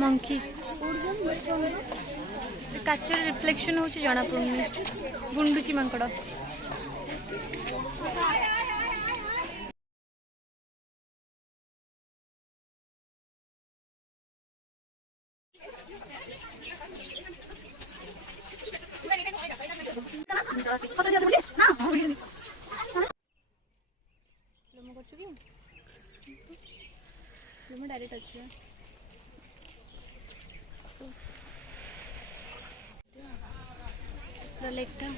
monkey काचर reflection हो जना पड़ुनी गुंडुची Mankad direct अच्छी लेक का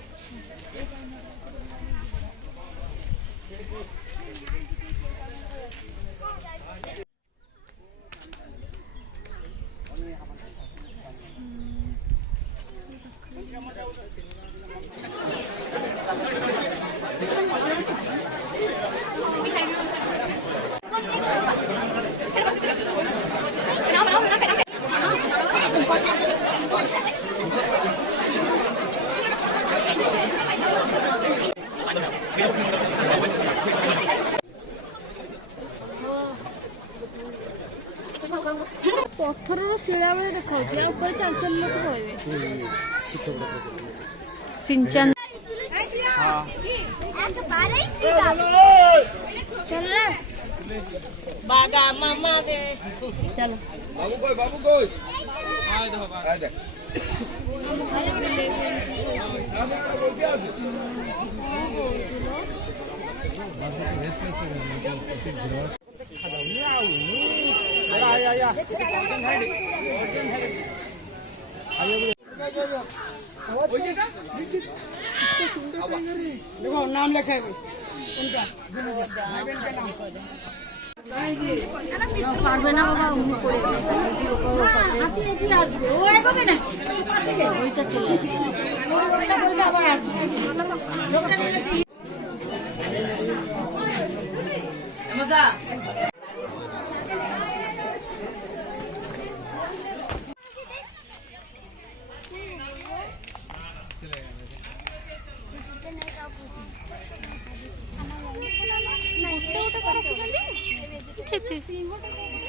पत्थर शिला बेले देखा चल चल लोग सिंचन चल बागा मामा दे चल बाबू कोई आ दे देखो नाम लिखा है इनका पारबे ना बाबा उन्हीं पड़े हाथी हाथी আসবে ও এগোবে না ওইটা চলে ওইটা বলতে আবার আসবে লোকটা নিয়েছি মজা चले